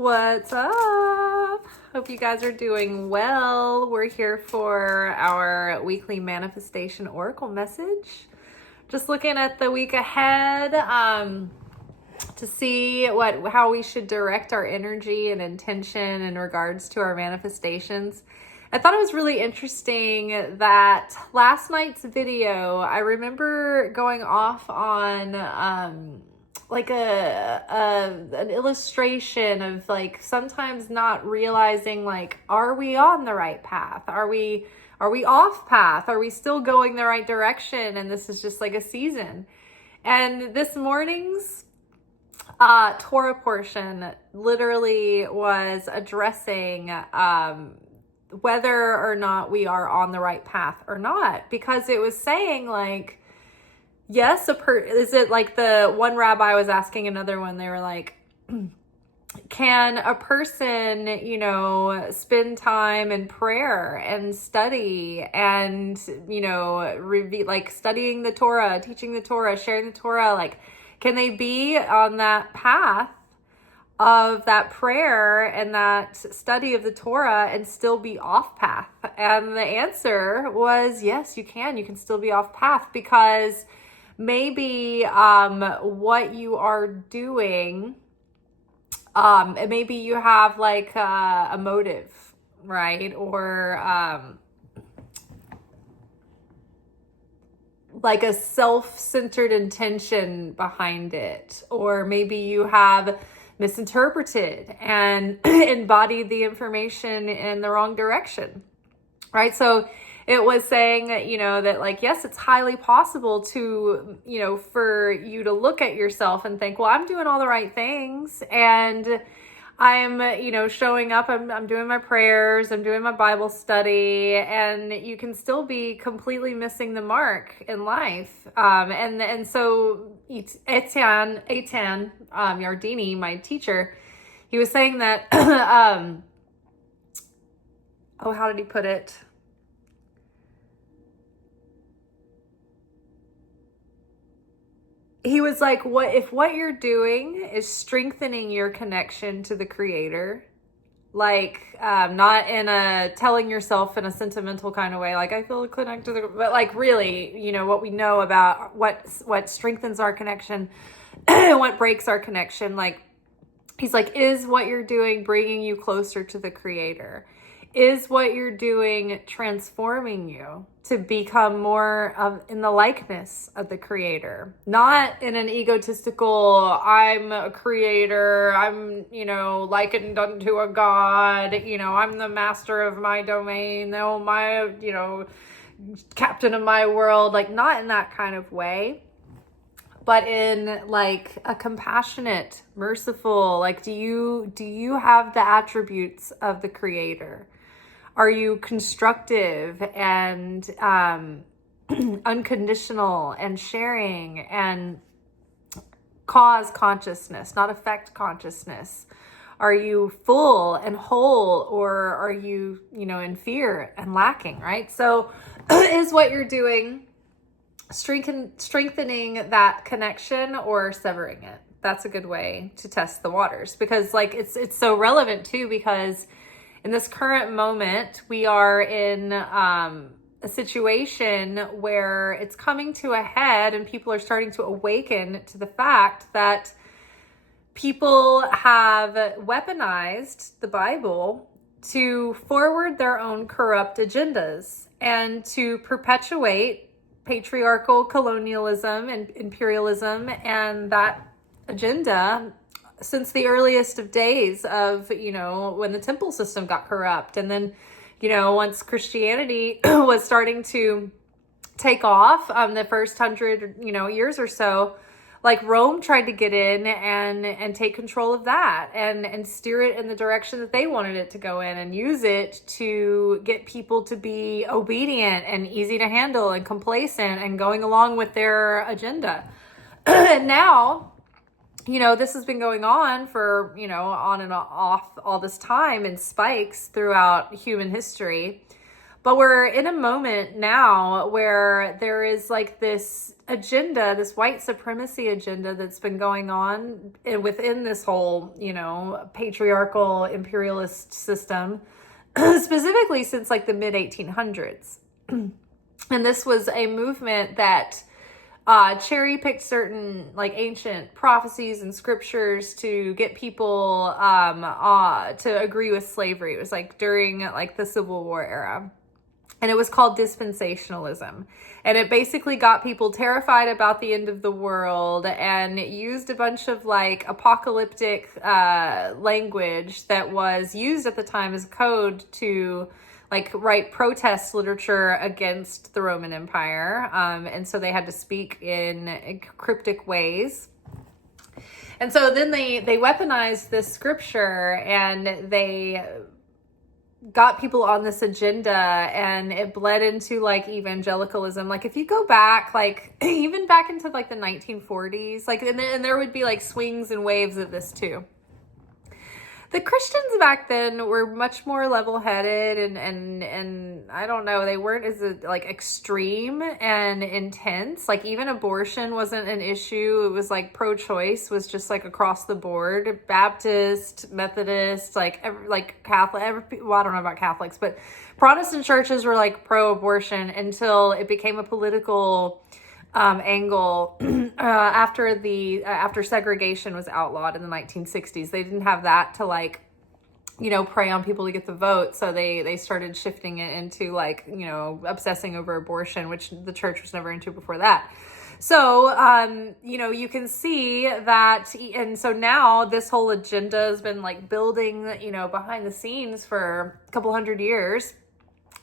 What's up? Hope you guys are doing well. We're here for our weekly manifestation oracle message. Just looking at the week ahead to see how we should direct our energy and intention in regards to our manifestations. I thought it was really interesting that last night's video, I remember going off on like an illustration of like sometimes not realizing like, are we on the right path? Are we off path? Are we still going the right direction? And this is just like a season. And this morning's Torah portion literally was addressing whether or not we are on the right path or not, because it was saying like, yes, is it like the one rabbi was asking another one, they were like, can a person, spend time in prayer and study and, like studying the Torah, teaching the Torah, sharing the Torah, like, can they be on that path of that prayer and that study of the Torah and still be off path? And the answer was, yes, you can. You can still be off path, because maybe what you are doing, maybe you have like a motive, right? Or like a self-centered intention behind it. Or maybe you have misinterpreted and embodied the information in the wrong direction, right? So it was saying that, that like, yes, it's highly possible to, for you to look at yourself and think, well, I'm doing all the right things and I'm, showing up, I'm doing my prayers, I'm doing my Bible study, and you can still be completely missing the mark in life. And so Eitan Yardini, my teacher, he was saying that, how did he put it? He was like, what you're doing is strengthening your connection to the Creator, like not in a telling yourself in a sentimental kind of way, like I feel connected to but like really, what we know about what strengthens our connection and what breaks our connection. Like he's like, is what you're doing bringing you closer to the Creator? Is what you're doing transforming you to become more in the likeness of the Creator? Not in an egotistical, I'm a creator, I'm, likened unto a God, I'm the master of my domain, my, captain of my world, like not in that kind of way, but in like a compassionate, merciful, like, do you have the attributes of the Creator? Are you constructive and unconditional and sharing and cause consciousness, not effect consciousness? Are you full and whole, or are you, in fear and lacking, right? So is what you're doing strengthening that connection or severing it? That's a good way to test the waters, because like it's so relevant too, because in this current moment, we are in a situation where it's coming to a head and people are starting to awaken to the fact that people have weaponized the Bible to forward their own corrupt agendas and to perpetuate patriarchal colonialism and imperialism and that agenda since the earliest of days of, when the temple system got corrupt. And then, once Christianity was starting to take off, the first 100, years or so, like Rome tried to get in and take control of that and steer it in the direction that they wanted it to go in and use it to get people to be obedient and easy to handle and complacent and going along with their agenda. And now, this has been going on for, on and off all this time in spikes throughout human history. But we're in a moment now where there is like this agenda, this white supremacy agenda that's been going on within this whole, patriarchal imperialist system, specifically since like the mid 1800s. And this was a movement that cherry picked certain like ancient prophecies and scriptures to get people to agree with slavery. It was like during like the Civil War era. And it was called dispensationalism. And it basically got people terrified about the end of the world, and it used a bunch of like apocalyptic language that was used at the time as code to like write protest literature against the Roman Empire. And so they had to speak in cryptic ways. And so then they weaponized this scripture, and they got people on this agenda, and it bled into like evangelicalism. Like if you go back, like even back into like the 1940s, like, and there would be like swings and waves of this too. The Christians back then were much more level-headed, and I don't know, they weren't as like extreme and intense. Like even abortion wasn't an issue. It was like pro-choice was just like across the board. Baptist, Methodist, like Catholic. Well, I don't know about Catholics, but Protestant churches were like pro-abortion until it became a political angle after segregation was outlawed in the 1960s. They didn't have that to like, prey on people to get the vote. So they started shifting it into like, obsessing over abortion, which the church was never into before that. So, you can see that. And so now this whole agenda has been like building, behind the scenes for a couple hundred years.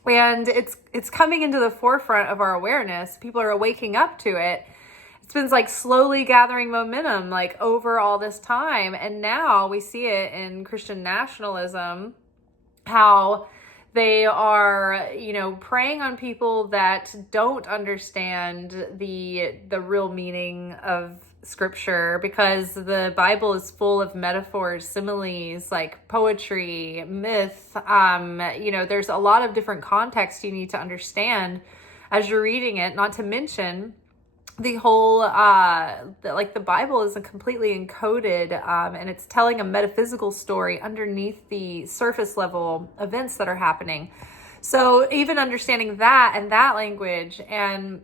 And it's coming into the forefront of our awareness. People are waking up to it. It's been like slowly gathering momentum like over all this time. And now we see it in Christian nationalism, how they are, preying on people that don't understand the real meaning of scripture, because the Bible is full of metaphors, similes, like poetry, myth. There's a lot of different context you need to understand as you're reading it, not to mention the whole, the Bible is completely encoded, and it's telling a metaphysical story underneath the surface level events that are happening. So even understanding that and that language, and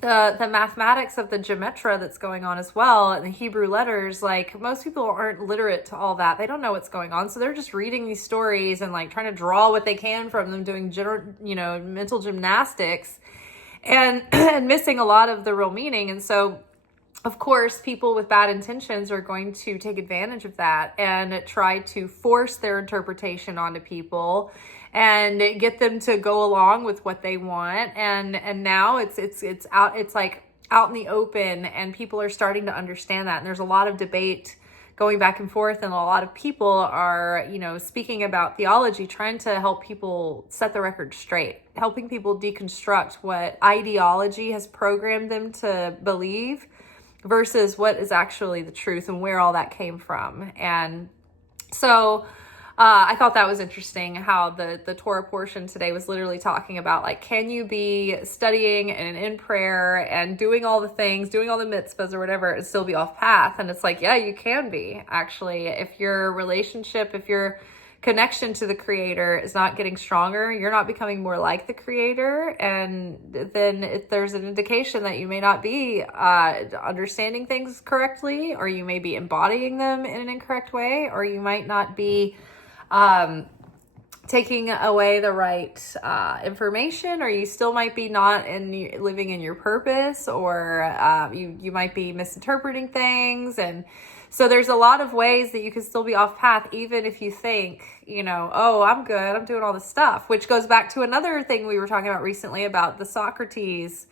the mathematics of the gematria that's going on as well, and the Hebrew letters, like most people aren't literate to all that. They don't know what's going on. So they're just reading these stories and like trying to draw what they can from them, doing, mental gymnastics, and missing a lot of the real meaning. And so, of course, people with bad intentions are going to take advantage of that and try to force their interpretation onto people and get them to go along with what they want. And now it's out, it's like out in the open, and people are starting to understand that. And there's a lot of debate going back and forth, and a lot of people are, speaking about theology, trying to help people set the record straight, helping people deconstruct what ideology has programmed them to believe versus what is actually the truth and where all that came from. And so I thought that was interesting how the Torah portion today was literally talking about, like, can you be studying and in prayer and doing all the things, doing all the mitzvahs or whatever, and still be off path? And it's like, yeah, you can be, actually. If your relationship, if your connection to the Creator is not getting stronger, you're not becoming more like the Creator, and then if there's an indication that you may not be understanding things correctly, or you may be embodying them in an incorrect way, or you might not be taking away the right information, or you still might be not living in your purpose, or you might be misinterpreting things. And so there's a lot of ways that you can still be off path, even if you think, oh, I'm good, I'm doing all this stuff, which goes back to another thing we were talking about recently about the Socrates.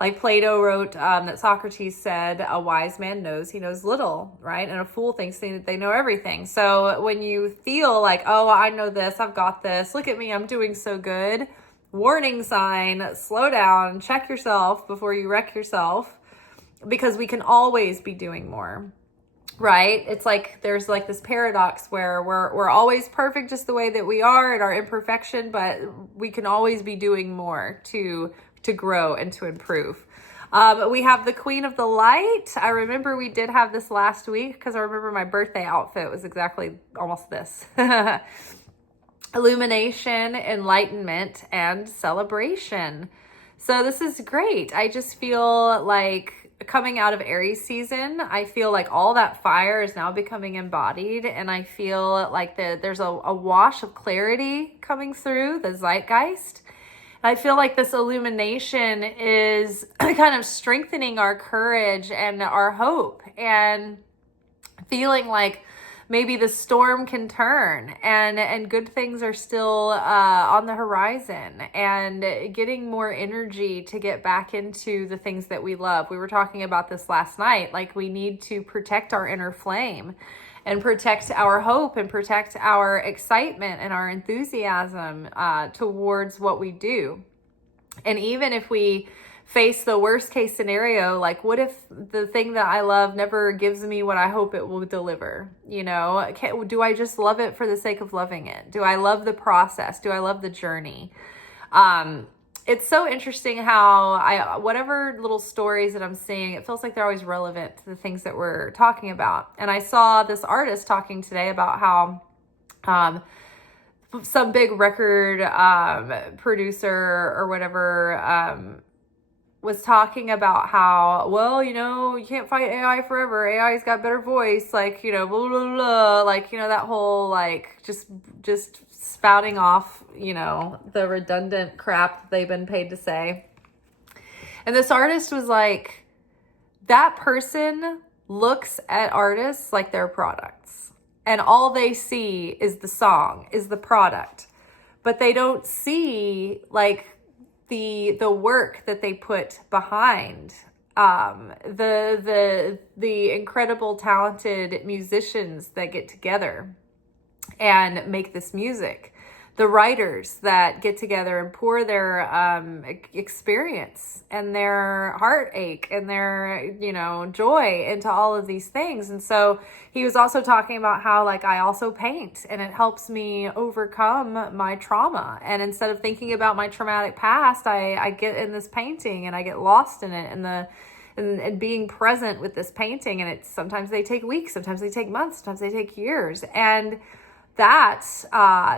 Like Plato wrote that Socrates said, a wise man knows he knows little, right? And a fool thinks that they know everything. So when you feel like, oh, I know this, I've got this, look at me, I'm doing so good, warning sign, slow down, check yourself before you wreck yourself, because we can always be doing more. right? It's like there's like this paradox where we're always perfect just the way that we are in our imperfection, but we can always be doing more to grow and to improve. We have the Queen of the Light. I remember we did have this last week because I remember my birthday outfit was exactly almost this. Illumination, enlightenment, and celebration. So this is great. I just feel like coming out of Aries season, I feel like all that fire is now becoming embodied, and I feel like there's a wash of clarity coming through the zeitgeist. I feel like this illumination is kind of strengthening our courage and our hope, and feeling like maybe the storm can turn and good things are still on the horizon, and getting more energy to get back into the things that we love. We were talking about this last night. Like, we need to protect our inner flame and protect our hope and protect our excitement and our enthusiasm towards what we do. And even if we face the worst case scenario, like, what if the thing that I love never gives me what I hope it will deliver? You know, do I just love it for the sake of loving it? Do I love the process? Do I love the journey? It's so interesting how whatever little stories that I'm seeing, it feels like they're always relevant to the things that we're talking about. And I saw this artist talking today about how some big record producer or whatever was talking about how, well, you know, you can't fight AI forever. AI's got better voice, like, you know, blah, blah, blah, like, you know, that whole, like, just spouting off, you know, the redundant crap that they've been paid to say. And this artist was like, that person looks at artists like they're products, and all they see is the song, is the product, but they don't see, like, the work that they put behind, the incredible talented musicians that get together and make this music, the writers that get together and pour their experience and their heartache and their, you know, joy into all of these things. And so he was also talking about how, like, I also paint, and it helps me overcome my trauma. And instead of thinking about my traumatic past, I get in this painting and I get lost in it, and being present with this painting. And it's, sometimes they take weeks, sometimes they take months, sometimes they take years. And that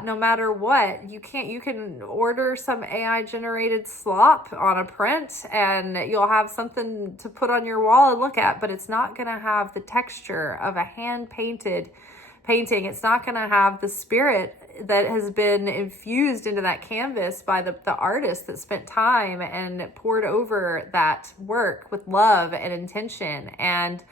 no matter what, you can order some AI generated slop on a print and you'll have something to put on your wall and look at, but it's not going to have the texture of a hand painted painting. It's not going to have the spirit that has been infused into that canvas by the artist that spent time and poured over that work with love and intention, and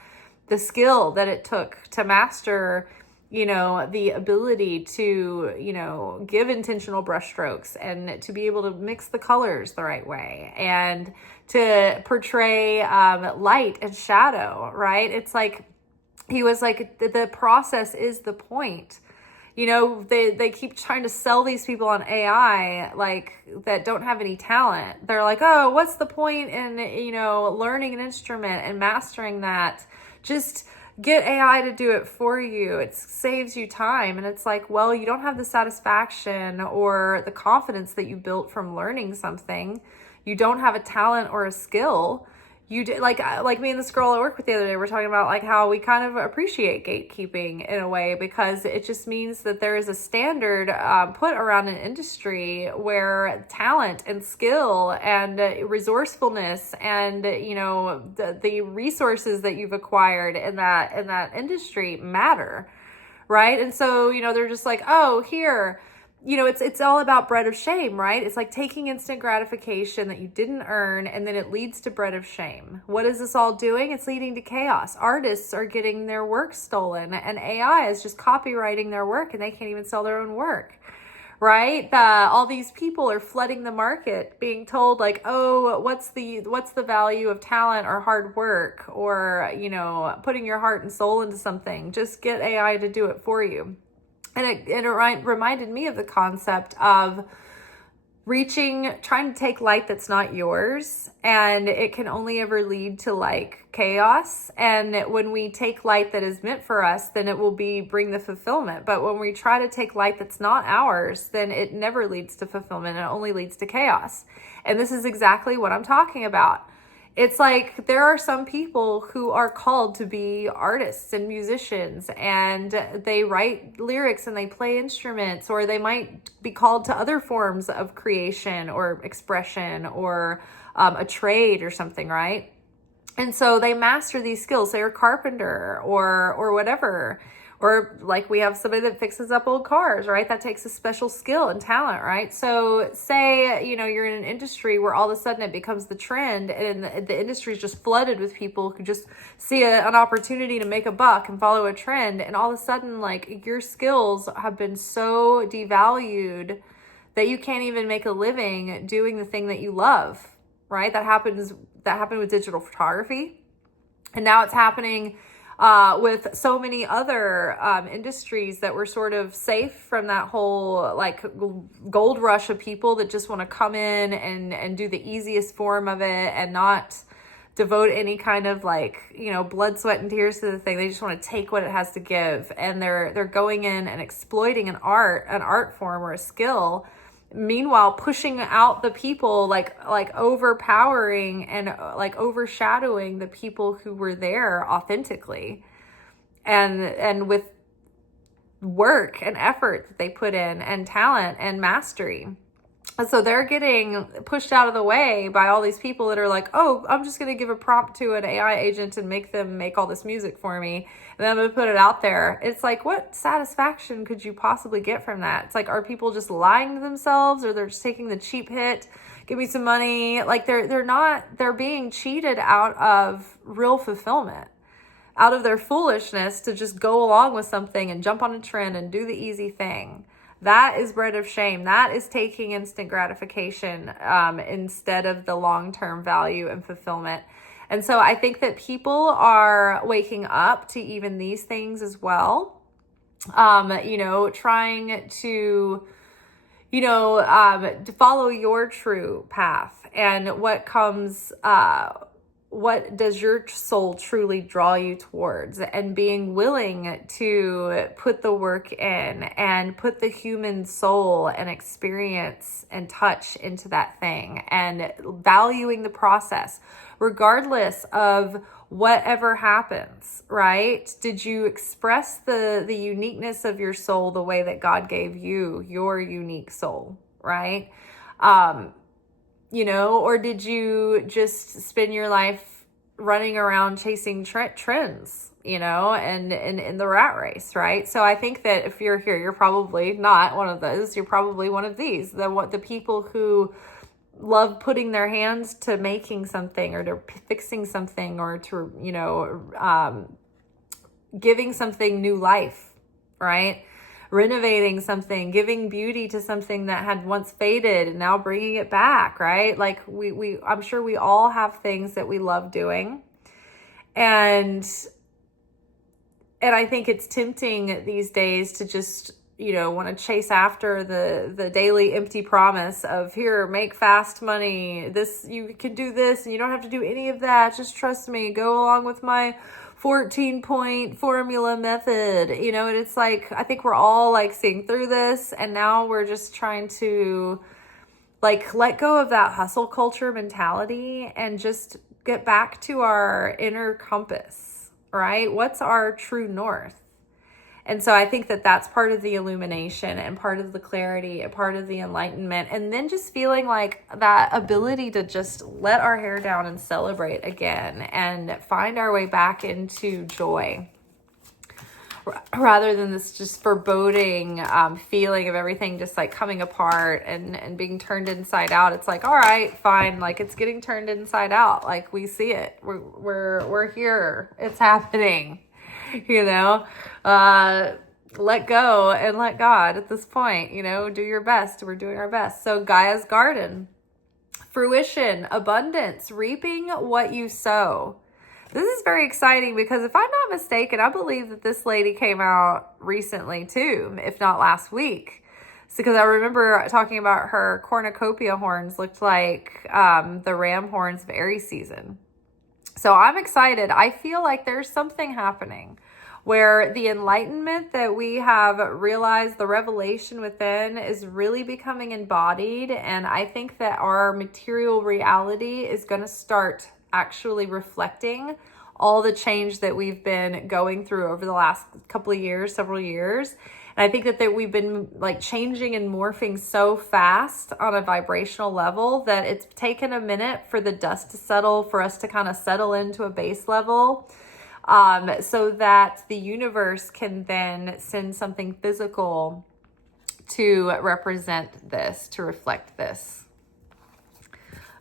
the skill that it took to master, you know, the ability to, you know, give intentional brushstrokes and to be able to mix the colors the right way and to portray light and shadow, right? It's like, he was like, the process is the point. You know, they keep trying to sell these people on AI, like, that don't have any talent. They're like, oh, what's the point in, you know, learning an instrument and mastering that? Just get AI to do it for you. It saves you time. And it's like, well, you don't have the satisfaction or the confidence that you built from learning something. You don't have a talent or a skill. You did, like me and this girl I work with the other day, we're talking about, like, how we kind of appreciate gatekeeping in a way, because it just means that there is a standard put around an industry where talent and skill and resourcefulness and, you know, the resources that you've acquired in that industry matter, right? And so, you know, they're just like, oh, here, you know, it's all about bread of shame, right? It's like taking instant gratification that you didn't earn, and then it leads to bread of shame. What is this all doing? It's leading to chaos. Artists are getting their work stolen, and AI is just copywriting their work, and they can't even sell their own work, right? All these people are flooding the market, being told, like, oh, what's the value of talent or hard work, or, you know, putting your heart and soul into something? Just get AI to do it for you. And it reminded me of the concept of trying to take light that's not yours, and it can only ever lead to like chaos. And when we take light that is meant for us, then it will bring the fulfillment. But when we try to take light that's not ours, then it never leads to fulfillment. It only leads to chaos. And this is exactly what I'm talking about. It's like there are some people who are called to be artists and musicians, and they write lyrics and they play instruments, or they might be called to other forms of creation or expression, or a trade or something, right? And so they master these skills. They're a carpenter or whatever. Or like we have somebody that fixes up old cars, right? That takes a special skill and talent, right? So say, you're in an industry where all of a sudden it becomes the trend, and the industry is just flooded with people who just see an opportunity to make a buck and follow a trend. And all of a sudden, like, your skills have been so devalued that you can't even make a living doing the thing that you love, right? That happened with digital photography. And now it's happening with so many other industries that were sort of safe from that whole like gold rush of people that just want to come in and do the easiest form of it and not devote any kind of like, blood, sweat, and tears to the thing. They just want to take what it has to give. And they're going in and exploiting an art form or a skill. Meanwhile, pushing out the people, like overpowering and like overshadowing the people who were there authentically, and with work and effort that they put in, and talent and mastery. And so they're getting pushed out of the way by all these people that are like, oh, I'm just going to give a prompt to an AI agent and make them make all this music for me. And then I'm going to put it out there. It's like, what satisfaction could you possibly get from that? It's like, are people just lying to themselves, or they're just taking the cheap hit? Give me some money. Like they're being cheated out of real fulfillment, out of their foolishness to just go along with something and jump on a trend and do the easy thing. That is bread of shame. That is taking instant gratification instead of the long-term value and fulfillment. And so I think that people are waking up to even these things as well. Trying to, to follow your true path, and what does your soul truly draw you towards, and being willing to put the work in and put the human soul and experience and touch into that thing, and valuing the process regardless of whatever happens, right? Did you express the uniqueness of your soul the way that God gave you your unique soul, right? Or did you just spend your life running around chasing trends, and in the rat race, right? So I think that if you're here, you're probably not one of those. You're probably one of these, the people who love putting their hands to making something, or to fixing something, or to, giving something new life, right? Renovating something, giving beauty to something that had once faded and now bringing it back, right? Like I'm sure we all have things that we love doing. And I think it's tempting these days to just, want to chase after the daily empty promise of, here, make fast money. This, you can do this and you don't have to do any of that. Just trust me, go along with my 14-point formula method, and it's like, I think we're all like seeing through this, and now we're just trying to like let go of that hustle culture mentality and just get back to our inner compass, right? What's our true north? And so I think that that's part of the illumination and part of the clarity and part of the enlightenment. And then just feeling like that ability to just let our hair down and celebrate again and find our way back into joy, rather than this just foreboding feeling of everything just like coming apart and being turned inside out. It's like, all right, fine. Like, it's getting turned inside out. Like, we see it. We're here. It's happening. Let go and let God at this point, do your best. We're doing our best. So Gaia's garden, fruition, abundance, reaping what you sow. This is very exciting because if I'm not mistaken, I believe that this lady came out recently too, if not last week. because I remember talking about her cornucopia horns looked like the ram horns of Aries season. So I'm excited. I feel like there's something happening where the enlightenment that we have realized, the revelation within, is really becoming embodied. And I think that our material reality is going to start actually reflecting all the change that we've been going through over the last couple of years, several years. And I think that we've been like changing and morphing so fast on a vibrational level that it's taken a minute for the dust to settle, for us to kind of settle into a base level, so that the universe can then send something physical to represent this, to reflect this.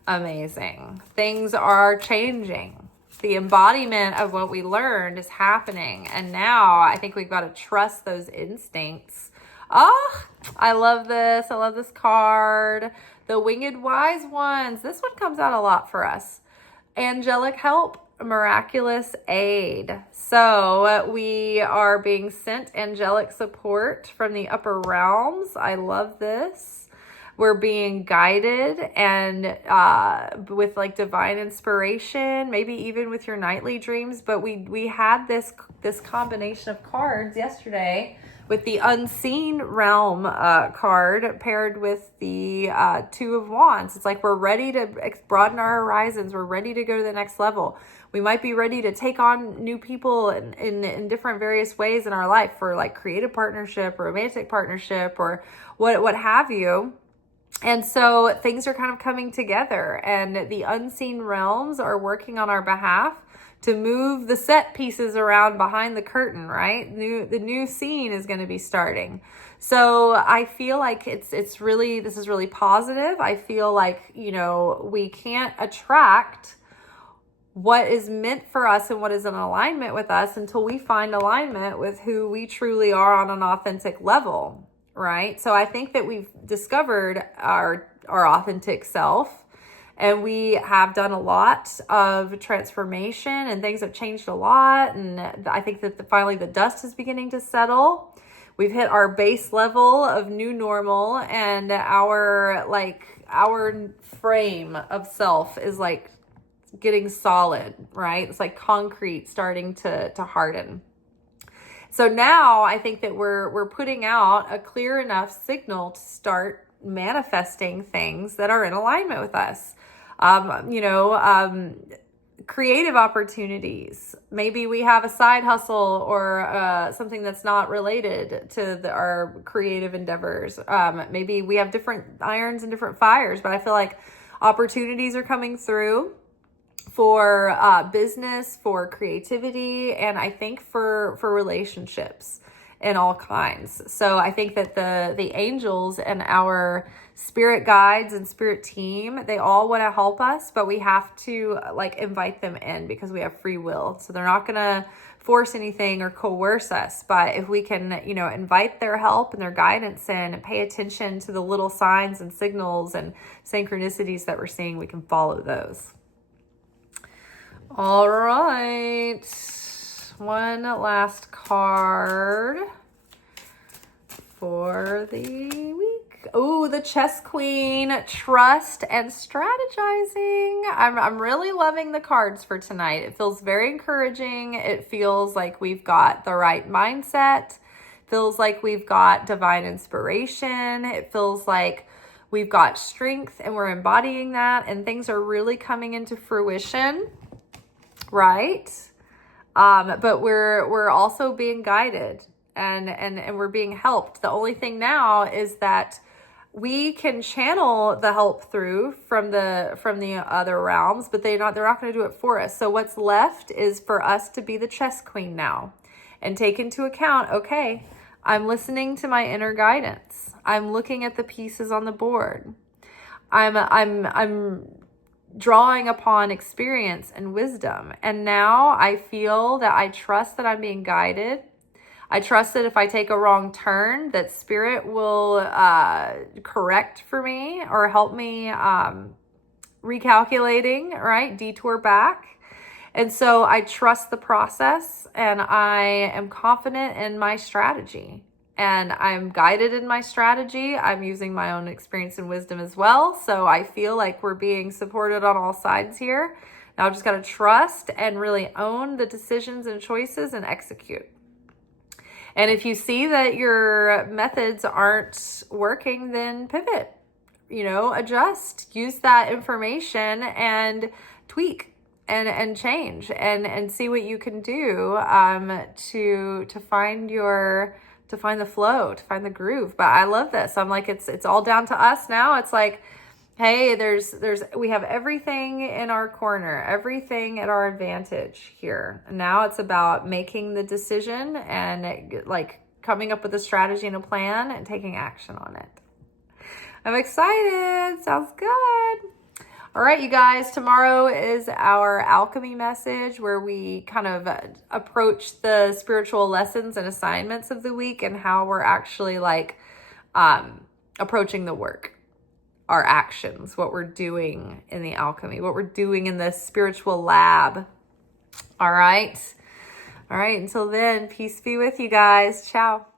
Amazing. Things are changing. The embodiment of what we learned is happening. And now I think we've got to trust those instincts. Oh, I love this. I love this card. The Winged Wise Ones. This one comes out a lot for us. Angelic help, miraculous aid. So we are being sent angelic support from the upper realms. I love this. We're being guided and with like divine inspiration, maybe even with your nightly dreams. But we had this combination of cards yesterday with the unseen realm card paired with the Two of Wands. It's like we're ready to broaden our horizons. We're ready to go to the next level. We might be ready to take on new people in different various ways in our life for like creative partnership, romantic partnership, or what have you. And so things are kind of coming together, and the unseen realms are working on our behalf to move the set pieces around behind the curtain, right? The new scene is going to be starting. So I feel like this is really positive. I feel like, we can't attract what is meant for us and what is in alignment with us until we find alignment with who we truly are on an authentic level. Right? So I think that we've discovered our authentic self, and we have done a lot of transformation, and things have changed a lot. And I think that finally the dust is beginning to settle. We've hit our base level of new normal, and our frame of self is like getting solid, right? It's like concrete starting to harden. So now I think that we're putting out a clear enough signal to start manifesting things that are in alignment with us. Creative opportunities. Maybe we have a side hustle or something that's not related to our creative endeavors. Maybe we have different irons and different fires, but I feel like opportunities are coming through for business, for creativity, and I think for relationships in all kinds. So I think that the angels and our spirit guides and spirit team, they all want to help us, but we have to like invite them in because we have free will. So they're not going to force anything or coerce us, but if we can, invite their help and their guidance in and pay attention to the little signs and signals and synchronicities that we're seeing, we can follow those. All right, one last card for the week. Oh, the Chess Queen, trust and strategizing. I'm really loving the cards for tonight. It feels very encouraging. It feels like we've got the right mindset. Feels like we've got divine inspiration. It feels like we've got strength and we're embodying that, and things are really coming into fruition. Right? But we're also being guided and we're being helped. The only thing now is that we can channel the help through from the other realms, but they're not going to do it for us. So what's left is for us to be the chess queen now and take into account, okay, I'm listening to my inner guidance. I'm looking at the pieces on the board. I'm drawing upon experience and wisdom. And now I feel that I trust that I'm being guided. I trust that if I take a wrong turn, that spirit will correct for me or help me recalculating, right? Detour back. And so I trust the process, and I am confident in my strategy. and I'm guided in my strategy. I'm using my own experience and wisdom as well. So I feel like we're being supported on all sides here. Now I've just got to trust and really own the decisions and choices and execute. And if you see that your methods aren't working, then pivot, adjust, use that information and tweak and change and see what you can do to find the flow, to find the groove. But I love this. I'm like, it's all down to us now. It's like, hey, we have everything in our corner, everything at our advantage here. Now it's about making the decision and like coming up with a strategy and a plan and taking action on it. I'm excited. Sounds good. All right, you guys, tomorrow is our alchemy message where we kind of approach the spiritual lessons and assignments of the week and how we're actually like approaching the work, our actions, what we're doing in the alchemy, what we're doing in the spiritual lab. All right. Until then, peace be with you guys. Ciao.